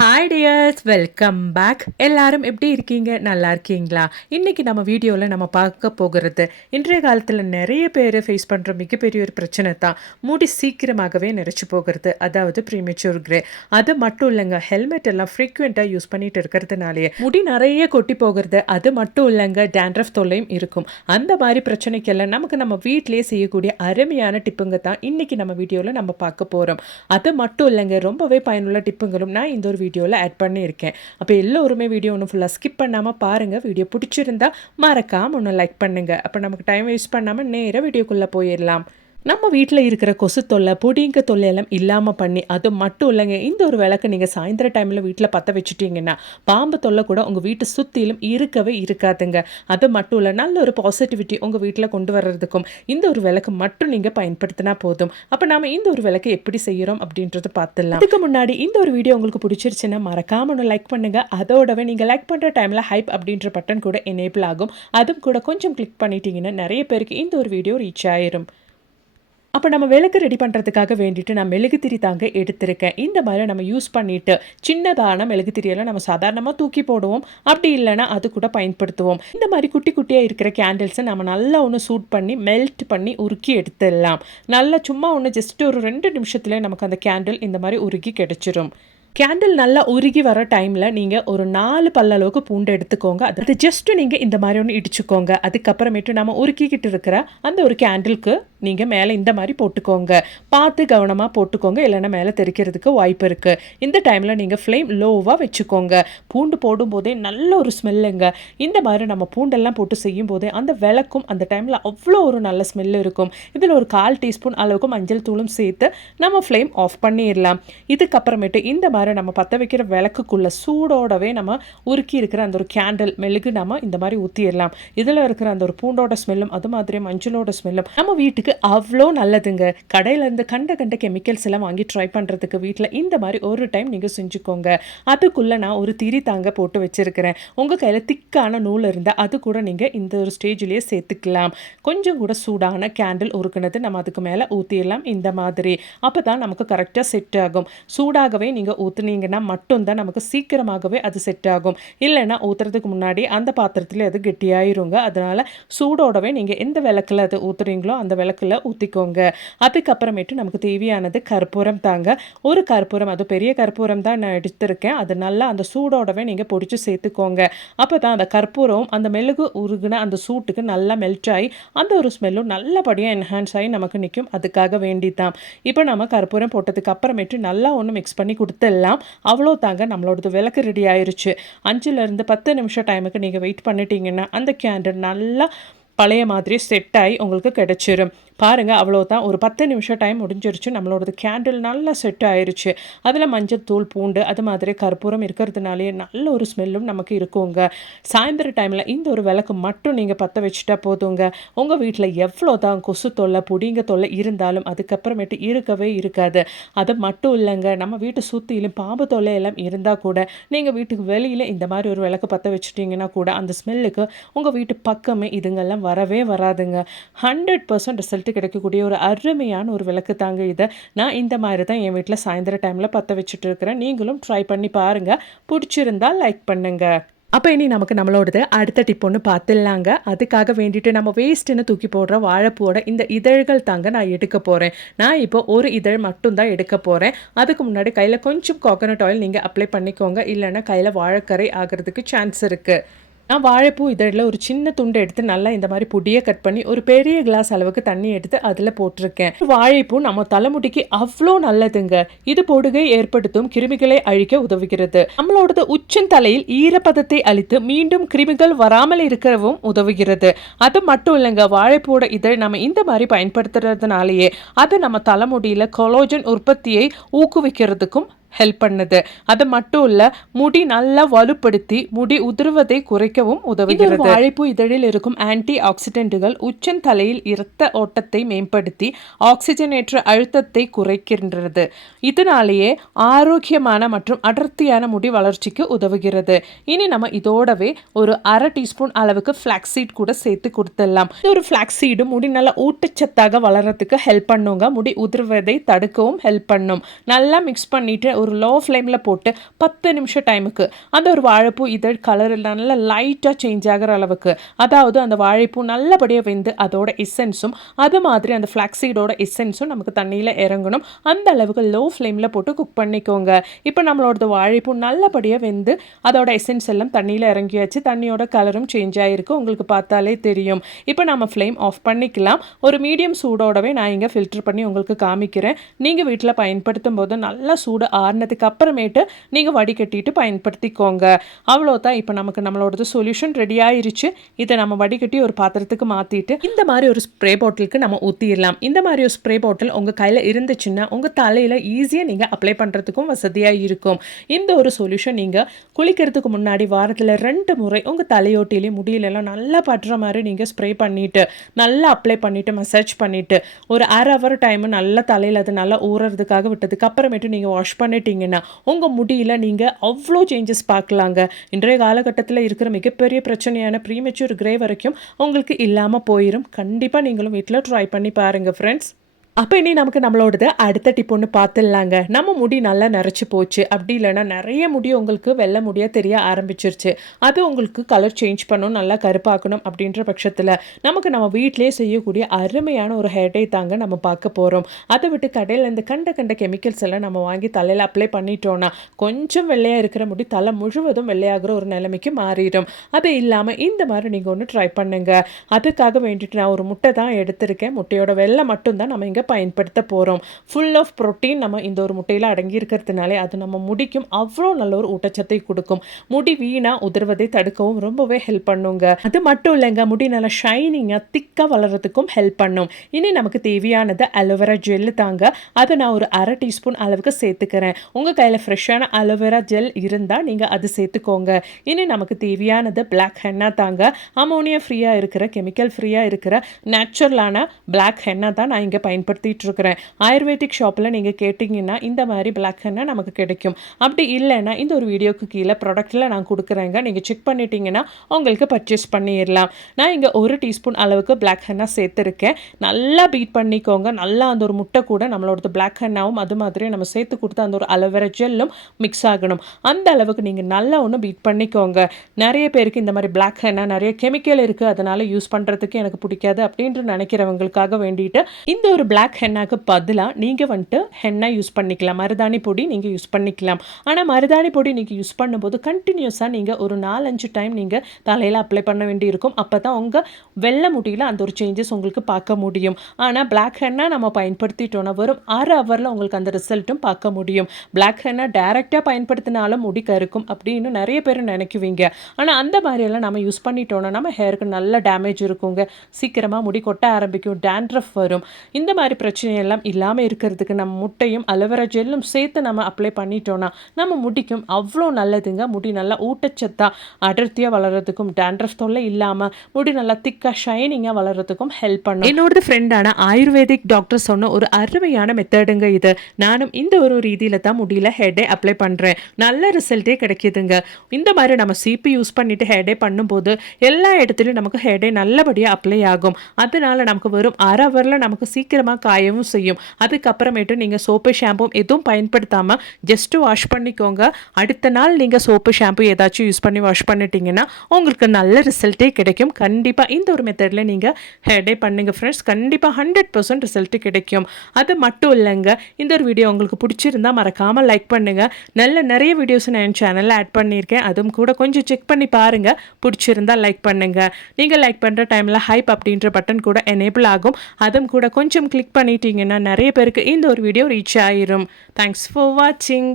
Hi tears welcome back எல்லாரும் எப்படி இருக்கீங்க? நல்லா இருக்கீங்களா? இன்றைக்கி நம்ம வீடியோவில் நம்ம பார்க்க போகிறது இன்றைய காலத்தில் நிறைய பேர் ஃபேஸ் பண்ணுற மிகப்பெரிய ஒரு பிரச்சனை தான். முடி சீக்கிரமாகவே நிறைச்சி போகிறது. அதாவது ப்ரீமெச்சூர் கிரே அது மட்டும் இல்லைங்க. ஹெல்மெட் எல்லாம் ஃப்ரீக்வெண்ட்டாக யூஸ் பண்ணிட்டு இருக்கிறதுனாலேயே முடி நிறைய கொட்டி போகிறது. அது மட்டும் இல்லைங்க. டேண்ட்ரஃப் தொல்லையும் இருக்கும். அந்த மாதிரி பிரச்சனைக்கெல்லாம் நமக்கு நம்ம வீட்டிலே செய்யக்கூடிய அருமையான டிப்புங்க தான் இன்னைக்கு நம்ம வீடியோவில் நம்ம பார்க்க போகிறோம் அது மட்டும் இல்லைங்க. ரொம்பவே பயனுள்ள டிப்புங்களும் நான் இந்த ஒரு வீடியோவில் ஆட் பண்ணியிருக்கேன். அப்போ எல்லோருமே வீடியோ ஒன்று ஃபுல்லாக ஸ்கிப் பண்ணாமல் பாருங்கள் வீடியோ பிடிச்சிருந்தா மறக்காம ஒன்று லைக் பண்ணுங்கள் அப்போ நமக்கு டைம் வேஸ்ட் பண்ணாமல் நேராக வீடியோக்குள்ளே போயிடலாம் நம்ம வீட்டில் இருக்கிற கொசு தொல்லை பொடிங்க தொல்லை எல்லாம் இல்லாமல் பண்ணி அது மட்டும் இல்லைங்க. இந்த ஒரு விளக்கு நீங்கள் சாயந்தர டைமில் வீட்டில் பற்ற வச்சுட்டீங்கன்னா பாம்பு தொல்லை கூட உங்கள் வீட்டு சுற்றிலும் இருக்கவே இருக்காதுங்க. அது மட்டும் இல்லை நல்ல ஒரு பாசிட்டிவிட்டி உங்கள் வீட்டில் கொண்டு வர்றதுக்கும் இந்த ஒரு விளக்கு மட்டும் நீங்கள் பயன்படுத்தினா போதும். அப்போ நாம் இந்த ஒரு விளக்கு எப்படி செய்கிறோம் அப்படின்றத பார்த்துடலாம். அதுக்கு முன்னாடி இந்த ஒரு வீடியோ உங்களுக்கு பிடிச்சிருச்சுன்னா மறக்காம ஒன்று லைக் பண்ணுங்கள் அதோடவே நீங்கள் லைக் பண்ணுற டைமில் ஹைப் அப்படின்ற பட்டன் கூட எனேபிள் ஆகும். அதுவும் கூட கொஞ்சம் கிளிக் பண்ணிட்டீங்கன்னா நிறைய பேருக்கு இந்த ஒரு வீடியோ ரீச் ஆயிரும். அப்போ நம்ம விளக்கு ரெடி பண்ணுறதுக்காக வேண்டிட்டு நான் மெழுகுத்திரி தாங்க எடுத்திருக்கேன். இந்த மாதிரி நம்ம யூஸ் பண்ணிட்டு சின்னதான மெழுகுத்திரியெல்லாம் நம்ம சாதாரணமாக தூக்கி போடுவோம். அப்படி இல்லைன்னா அது கூட பயன்படுத்துவோம். இந்த மாதிரி குட்டி குட்டியாக இருக்கிற கேண்டில்ஸை நம்ம நல்லா ஒன்று சூட் பண்ணி மெல்ட் பண்ணி உருக்கி எடுத்துடலாம். நல்லா சும்மா ஒன்று ஜஸ்ட் ஒரு ரெண்டு நிமிஷத்துலேயே நமக்கு அந்த கேண்டில் இந்த மாதிரி உருக்கி கிடைச்சிரும். கேண்டில் நல்லா உருகி வர டைமில் நீங்கள் ஒரு நாலு பல்லளவுக்கு பூண்டு எடுத்துக்கோங்க. அது ஜஸ்ட்டு நீங்கள் இந்த மாதிரி ஒன்று இடிச்சுக்கோங்க. அதுக்கப்புறமேட்டு நம்ம உருக்கிக்கிட்டு இருக்கிற அந்த ஒரு கேண்டிலுக்கு நீங்கள் மேலே இந்த மாதிரி போட்டுக்கோங்க. பார்த்து கவனமாக போட்டுக்கோங்க. இல்லைன்னா மேலே தெரிக்கிறதுக்கு வாய்ப்பு இருக்குது இந்த டைமில் நீங்கள் ஃப்ளேம் லோவாக வச்சுக்கோங்க. பூண்டு போடும்போதே நல்ல ஒரு ஸ்மெல்லுங்க இந்த மாதிரி நம்ம பூண்டெல்லாம் போட்டு செய்யும் போதே அந்த விளக்கும் அந்த டைமில் அவ்வளோ ஒரு நல்ல ஸ்மெல் இருக்கும். இதில் ஒரு கால் டீஸ்பூன் அளவுக்கு மஞ்சள் தூளும் சேர்த்து நம்ம ஃப்ளேம் ஆஃப் பண்ணிடலாம். இதுக்கப்புறமேட்டு இந்த மாதிரி நம்ம பற்ற வைக்கிற விளக்குக்குள்ள சூடோடவே நம்ம உருக்கி இருக்கிற அந்த ஒரு கேண்டில் மெழுகு நம்ம இந்த மாதிரி ஊற்றிடலாம் இதில் இருக்கிற அந்த ஒரு பூண்டோட ஸ்மெல்லும் அது மாதிரி மஞ்சளோட ஸ்மெல்லும் நம்ம வீட்டுக்கு அவ்வளோ நல்லதுங்க. கடையிலேருந்து கண்ட கண்ட கெமிக்கல்ஸ் எல்லாம் வாங்கி ட்ரை பண்ணுறதுக்கு வீட்டில் இந்த மாதிரி ஒரு டைம் நீங்கள் செஞ்சுக்கோங்க. அதுக்குள்ளே நான் ஒரு திரி தாங்க போட்டு வச்சுருக்கிறேன். உங்கள் கையில் திக்கான நூல் இருந்தால் அது கூட நீங்கள் இந்த ஒரு ஸ்டேஜ்லேயே சேர்த்துக்கலாம். கொஞ்சம் கூட சூடான கேண்டில் உருக்குனது நம்ம அதுக்கு மேலே ஊற்றிடலாம் இந்த மாதிரி. அப்போ தான் நமக்கு கரெக்டாக செட் ஆகும். சூடாகவே நீங்கள் ஊற்றுனீங்கன்னா மட்டும்தான் நமக்கு சீக்கிரமாகவே அது செட் ஆகும். இல்லைன்னா ஊற்றுறதுக்கு முன்னாடி அந்த பாத்திரத்தில் அது கெட்டியாயிருங்க. அதனால் சூடோடவே நீங்கள் எந்த விளக்கில் அது ஊற்றுறீங்களோ அந்த விளக்கு விளக்கில் ஊற்றிக்கோங்க அதுக்கப்புறமேட்டு நமக்கு தேவையானது கற்பூரம் தாங்க. ஒரு கற்பூரம் அது பெரிய கற்பூரம் தான் நான் எடுத்திருக்கேன். அது நல்லா அந்த சூடோடவே நீங்கள் பொடிச்சு சேர்த்துக்கோங்க. அப்போ தான் அந்த கற்பூரம் அந்த மெழுகு உருகுன அந்த சூட்டுக்கு நல்லா மெல்ட் ஆகி அந்த ஒரு ஸ்மெல்லும் நல்லபடியாக என்ஹான்ஸ் ஆகி நமக்கு நிற்கும் அதுக்காக வேண்டிதான். இப்போ நம்ம கற்பூரம் போட்டதுக்கு அப்புறமேட்டு நல்லா ஒன்று மிக்ஸ் பண்ணி கொடுத்துடலாம். அவ்வளோ தாங்க நம்மளோடது விளக்கு ரெடி ஆயிருச்சு. அஞ்சுலேருந்து பத்து நிமிஷம் டைமுக்கு நீங்கள் வெயிட் பண்ணிட்டீங்கன்னா அந்த கேண்டில் நல்லா பழைய மாதிரி செட் ஆகி உங்களுக்கு கிடச்சிரும். பாருங்கள் அவ்வளோதான் ஒரு பத்து நிமிஷம் டைம் முடிஞ்சிருச்சு. நம்மளோடது கேண்டில் நல்லா செட் ஆயிருச்சு. அதில் மஞ்சள் தூள் பூண்டு அது மாதிரி கற்பூரம் இருக்கிறதுனாலே நல்ல ஒரு ஸ்மெல்லும் நமக்கு இருக்குங்க. சாயந்தர டைமில் இந்த ஒரு விளக்கு மட்டும் நீங்கள் பற்ற வச்சுட்டா போதுங்க. உங்கள் வீட்டில் எவ்வளோ தான் கொசு தொல்லை புடிங்க தொல்லை இருந்தாலும் அதுக்கப்புறமேட்டு இருக்கவே இருக்காது. அது மட்டும் இல்லைங்க. நம்ம வீட்டு சுற்றிலும் பாம்பு தொல்லை எல்லாம் இருந்தால் கூட நீங்கள் வீட்டுக்கு வெளியில் இந்த மாதிரி ஒரு விளக்கு பற்ற வச்சுட்டிங்கன்னா கூட அந்த ஸ்மெல்லுக்கு உங்கள் வீட்டு பக்கமே இதுங்கெல்லாம் வரவே வராதுங்க. ஹண்ட்ரட் பர்சன்ட் ரிசல்ட் கிடைக்கக்கூடிய ஒரு அருமையான ஒரு விளக்கு தாங்க இதை. நான் இந்த மாதிரி தான் என் வீட்டில் சாயந்தர டைமில் பற்ற வச்சுட்டு இருக்கிறேன். நீங்களும் ட்ரை பண்ணி பாருங்கள் பிடிச்சிருந்தா லைக் பண்ணுங்கள் அப்போ இனி நமக்கு நம்மளோடது அடுத்த டிப் ஒன்று பார்த்துடலாங்க அதுக்காக வேண்டிட்டு நம்ம வேஸ்ட்டுன்னு தூக்கி போடுற வாழைப்பூவோட இந்த இதழ்கள் தாங்க நான் எடுக்க போகிறேன் நான் இப்போ ஒரு இதழ் மட்டும்தான் எடுக்க போகிறேன் அதுக்கு முன்னாடி கையில் கொஞ்சம் கோகோனட் ஆயில் நீங்கள் அப்ளை பண்ணிக்கோங்க. இல்லைன்னா கையில் வாழைக்கரை ஆகிறதுக்கு சான்ஸ் இருக்குது நான் வாழைப்பூ இதழில் ஒரு சின்ன துண்டு எடுத்து நல்லா இந்த மாதிரி பொடியை கட் பண்ணி ஒரு பெரிய கிளாஸ் அளவுக்கு தண்ணி எடுத்து அதில் போட்டிருக்கேன். வாழைப்பூ நம்ம தலைமுடிக்கு அவ்வளோ நல்லதுங்க. இது பொடுகை ஏற்படுத்தும் கிருமிகளை அழிக்க உதவுகிறது. நம்மளோடது உச்சந்தலையில் ஈரப்பதத்தை அழித்து மீண்டும் கிருமிகள் வராமல் இருக்கவும் உதவுகிறது. அது மட்டும் இல்லைங்க வாழைப்பூட இதழ் நம்ம இந்த மாதிரி பயன்படுத்துறதுனாலேயே அது நம்ம தலைமுடியில் கொலோஜன் உற்பத்தியை ஊக்குவிக்கிறதுக்கும் ஹெல்ப் பண்ணுது. அது மட்டும் இல்ல முடி நல்லா வலுப்படுத்தி முடி உதிர்வதை குறைக்கவும் உதவுகிறது. வாழைப்பூ இதழில் இருக்கும் ஆன்டி ஆக்சிடென்ட்டுகள் உச்சன் தலையில் இரத்த ஓட்டத்தை மேம்படுத்தி ஆக்சிஜனேற்ற அழுத்தத்தை குறைக்கின்றது. இதனாலேயே ஆரோக்கியமான மற்றும் அடர்த்தியான முடி வளர்ச்சிக்கு உதவுகிறது. இனி நம்ம இதோடவே ஒரு அரை டீஸ்பூன் அளவுக்கு ஃப்ளாக்ஸீட் கூட சேர்த்து கொடுத்துடலாம். இது ஒரு ஃப்ளாக்ஸீடு முடி நல்லா ஊட்டச்சத்தாக வளர்கிறதுக்கு ஹெல்ப் பண்ணுங்க. முடி உதிர்வதை தடுக்கவும் ஹெல்ப் பண்ணும். நல்லா மிக்ஸ் பண்ணிட்டு ஒரு லோ ஃப்ளேமில் போட்டு பத்து நிமிஷம் டைமுக்கு அந்த ஒரு வாழைப்பூ இதழ் கலர் நல்லா லைட்டாக சேஞ்ச் ஆகிற அளவுக்கு. அதாவது அந்த வாழைப்பூ நல்லபடியாக வெந்து அதோட எசன்ஸும் அது மாதிரி அந்த ஃப்ளாக்ஸீடோட எசன்ஸும் நமக்கு தண்ணியில் இறங்கணும். அந்த அளவுக்கு லோ ஃப்ளேமில் போட்டு குக் பண்ணிக்கோங்க. இப்போ நம்மளோட வாழைப்பூ நல்லபடியாக வெந்து அதோட எசன்ஸ் எல்லாம் தண்ணியில் இறங்கியாச்சு. தண்ணியோட கலரும் சேஞ்ச் ஆகிருக்கு உங்களுக்கு பார்த்தாலே தெரியும். இப்போ நம்ம ஃப்ளேம் ஆஃப் பண்ணிக்கலாம். ஒரு மீடியம் சூடோடவே நான் இங்கே ஃபில்டர் பண்ணி உங்களுக்கு காமிக்கிறேன். நீங்கள் வீட்டில் பயன்படுத்தும் போது நல்லா சூடு ஆறுனதுக்கு அப்புறமேட்டு நீங்கள் வடிகட்டிட்டு பயன்படுத்திக்கோங்க. அவ்வளோதான் இப்போ நமக்கு நம்மளோடது சொல்யூஷன் ரெடி ஆயிருச்சு. இதை நம்ம வடிகட்டி ஒரு பாத்திரத்துக்கு மாற்றிட்டு இந்த மாதிரி ஒரு ஸ்ப்ரே பாட்டிலுக்கு நம்ம ஊற்றிடலாம் இந்த மாதிரி ஒரு ஸ்ப்ரே பாட்டில் உங்கள் கையில் இருந்துச்சுன்னா உங்கள் தலையில் ஈஸியாக நீங்கள் அப்ளை பண்ணுறதுக்கும் வசதியாக இருக்கும். இந்த ஒரு சொல்யூஷன் நீங்கள் குளிக்கிறதுக்கு முன்னாடி வாரத்தில் ரெண்டு முறை உங்கள் தலையோட்டிலே முடியலலாம் நல்லா பட்டுற மாதிரி நீங்கள் ஸ்ப்ரே பண்ணிவிட்டு நல்லா அப்ளை பண்ணிவிட்டு மசாஜ் பண்ணிவிட்டு ஒரு அரை ஹவர் டைம் நல்லா தலையில் அது நல்லா ஊறுறதுக்காக விட்டதுக்கு அப்புறமேட்டு நீங்கள் வாஷ் பண்ணிட்டீங்கன்னா உங்கள் முடியில் நீங்கள் அவ்வளோ சேஞ்சஸ் பார்க்கலாங்க. இன்றைய காலகட்டத்தில் இருக்கிற மிகப்பெரிய பிரச்சனையான ப்ரீமெச்சூர் கிரே வரைக்கும் உங்களுக்கு இல்லாமல் போயிடும் கண்டிப்பாக நீங்களும் வீட்டில் ட்ரை பண்ணி பாருங்கள் ஃப்ரெண்ட்ஸ் அப்போ இனி நமக்கு நம்மளோடது அடுத்த டிப் ஒன்று பார்த்துடலாங்க நம்ம முடி நல்லா நிறச்சி போச்சு. அப்படி இல்லைன்னா நிறைய முடி உங்களுக்கு வெள்ளை முடியாக தெரிய ஆரம்பிச்சிருச்சு. அது உங்களுக்கு கலர் சேஞ்ச் பண்ணணும் நல்லா கருப்பாக்கணும் அப்படின்ற பட்சத்தில் நமக்கு நம்ம வீட்டிலே செய்யக்கூடிய அருமையான ஒரு ஹேர் தாங்க நம்ம பார்க்க போகிறோம் அதை விட்டு கடையில் இந்த கண்ட கண்ட கெமிக்கல்ஸ் எல்லாம் நம்ம வாங்கி தலையில் அப்ளை பண்ணிட்டோன்னா கொஞ்சம் வெள்ளையாக இருக்கிற முடி தலை முழுவதும் வெள்ளையாகிற ஒரு நிலைமைக்கு மாறிடும். அது இல்லாமல் இந்த மாதிரி நீங்கள் ஒன்று ட்ரை பண்ணுங்கள் அதுக்காக வேண்டிட்டு நான் ஒரு முட்டை தான் எடுத்திருக்கேன். முட்டையோட வெள்ளை மட்டும்தான் நம்ம இங்கே பயன்படுத்த போகிறோம் ஃபுல் ஆஃப் ப்ரோட்டீன் நம்ம இந்த ஒரு முட்டையில் அடங்கி இருக்கிறதுனாலே அது நம்ம முடிக்கும். அவ்வளோ நல்ல ஒரு ஊட்டச்சத்தை கொடுக்கும். முடி வீணாக உதர்வதை தடுக்கவும் ரொம்பவே ஹெல்ப் பண்ணுங்க. அது மட்டும் இல்லைங்க முடி நல்லா ஷைனிங்காக திக்காக வளர்கிறதுக்கும் ஹெல்ப் பண்ணும். இனி நமக்கு தேவையானது அலோவேரா ஜெல் தாங்க. அதை நான் ஒரு அரை டீஸ்பூன் அளவுக்கு சேர்த்துக்கிறேன். உங்கள் கையில் ஃப்ரெஷ்ஷான அலோவேரா ஜெல் இருந்தால் நீங்கள் அது சேர்த்துக்கோங்க. இனி நமக்கு தேவையானது பிளாக் ஹென்னா தாங்க. அமோனியா ஃப்ரீயாக இருக்கிற கெமிக்கல் ஃப்ரீயாக இருக்கிற நேச்சுரலான பிளாக் ஹென்னா தான் நான் இங்கே பயன்படுத்த பயன்படுத்திகிட்ருக்கிறேன் ஆயுர்வேதிக் ஷாப்பில் நீங்கள் கேட்டிங்கன்னா இந்த மாதிரி பிளாக் ஹென்னா நமக்கு கிடைக்கும். அப்படி இல்லைன்னா இந்த ஒரு வீடியோக்கு கீழே ப்ராடக்ட்டில் நான் கொடுக்குறேங்க. நீங்கள் செக் பண்ணிட்டீங்கன்னா உங்களுக்கு பர்ச்சேஸ் பண்ணிடலாம். நான் இங்கே ஒரு டீஸ்பூன் அளவுக்கு பிளாக் ஹென்னா சேர்த்துருக்கேன். நல்லா பீட் பண்ணிக்கோங்க. நல்லா அந்த ஒரு முட்டை கூட நம்மளோட பிளாக் ஹென்னாவும் அது மாதிரி நம்ம சேர்த்து கொடுத்து அந்த ஒரு அலோவேரா ஜெல்லும் மிக்ஸ் ஆகணும். அந்த அளவுக்கு நீங்கள் நல்லா ஒன்று பீட் பண்ணிக்கோங்க. நிறைய பேருக்கு இந்த மாதிரி பிளாக் ஹென்னா நிறைய கெமிக்கல் இருக்குது அதனால் யூஸ் பண்ணுறதுக்கு எனக்கு பிடிக்காது அப்படின்ட்டு நினைக்கிறவங்களுக்காக வேண்டிட்டு இந்த ஒரு பிளாக் பிளாக் ஹென்னாக்கு பதிலாக நீங்கள் வந்துட்டு ஹென்னா யூஸ் பண்ணிக்கலாம். மருதாணி பொடி நீங்கள் யூஸ் பண்ணிக்கலாம். ஆனால் மருதாணி பொடி நீங்கள் யூஸ் பண்ணும்போது கண்டினியூஸாக நீங்கள் ஒரு நாலஞ்சு டைம் நீங்கள் தலையில் அப்ளை பண்ண வேண்டியிருக்கும். அப்போ தான் உங்கள் வெள்ளை முடியில் அந்த ஒரு சேஞ்சஸ் உங்களுக்கு பார்க்க முடியும். ஆனால் பிளாக் ஹென்னா நம்ம பயன்படுத்திட்டோன்னா வரும் அரை ஹவரில் உங்களுக்கு அந்த ரிசல்ட்டும் பார்க்க முடியும். பிளாக் ஹென்னா டேரெக்டாக பயன்படுத்தினாலும் முடி கருக்கும் அப்படின்னு நிறைய பேர் நினைக்குவீங்க. ஆனால் அந்த மாதிரியெல்லாம் நம்ம யூஸ் பண்ணிட்டோன்னா நம்ம ஹேருக்கு நல்ல டேமேஜ் இருக்குங்க. சீக்கிரமாக முடி கொட்ட ஆரம்பிக்கும். டேண்ட்ரஃப் வரும். இந்த மாதிரி பிரச்சனையெல்லாம் இல்லாமல் இருக்கிறதுக்கு நம்ம முட்டையும் அலோவேரா ஜெல்லும் சேர்த்து நம்ம அப்ளை பண்ணிட்டோன்னா நம்ம முடிக்கும் அவ்வளோ நல்லதுங்க. முடி நல்லா ஊட்டச்சத்தாக அடர்த்தியாக வளர்கிறதுக்கும் டேண்ட்ரஃப் தொல்லை இல்லாமல் முடி நல்லா திக்காக ஷைனிங்காக வளர்கிறதுக்கும் ஹெல்ப் பண்ணும். என்னோட ஃப்ரெண்டான ஆயுர்வேதிக் டாக்டர் சொன்ன ஒரு அருமையான மெத்தடுங்க இது. நானும் இந்த ஒரு ரீதியில் தான் முடியல ஹெட்டே அப்ளை பண்ணுறேன் நல்ல ரிசல்ட்டே கிடைக்கிதுங்க. இந்த மாதிரி நம்ம சிபி யூஸ் பண்ணிட்டு ஹெடே பண்ணும்போது எல்லா இடத்துலையும் நமக்கு ஹெடே நல்லபடியாக அப்ளை ஆகும். அதனால நமக்கு வெறும் அரை ஹவரில் நமக்கு சீக்கிரமாக காயவும் செய்யும். அதுக்கப்புறமேட்டு நீங்கள் சோப்பு ஷாம்பும் எதுவும் பயன்படுத்தாமல் ஜஸ்ட்டு வாஷ் பண்ணிக்கோங்க. அடுத்த நாள் நீங்கள் சோப்பு ஷாம்பு ஏதாச்சும் யூஸ் பண்ணி வாஷ் பண்ணிட்டீங்கன்னா உங்களுக்கு நல்ல ரிசல்ட்டே கிடைக்கும். கண்டிப்பாக இந்த ஒரு மெத்தடில் நீங்கள் ஹேடே பண்ணுங்கள் ஃப்ரெண்ட்ஸ் கண்டிப்பாக ஹண்ட்ரட் பர்சன்ட் ரிசல்ட்டு கிடைக்கும். அது மட்டும் இல்லைங்க இந்த ஒரு வீடியோ உங்களுக்கு பிடிச்சிருந்தா மறக்காமல் லைக் பண்ணுங்கள் நல்ல நிறைய வீடியோஸ் நான் என் சேனலில் ஆட் பண்ணியிருக்கேன். அதுவும் கூட கொஞ்சம் செக் பண்ணி பாருங்கள் பிடிச்சிருந்தா லைக் பண்ணுங்கள் நீங்கள் லைக் பண்ணுற டைமில் ஹைப் அப்படின்ற பட்டன் கூட எனேபிள் ஆகும். அதுவும் கூட கொஞ்சம் கிளிக் கிளிக் பண்ணிட்டீங்கன்னா நிறைய பேருக்கு இந்த ஒரு வீடியோ ரீச் ஆயிரும். தேங்க்ஸ் ஃபார் வாட்சிங்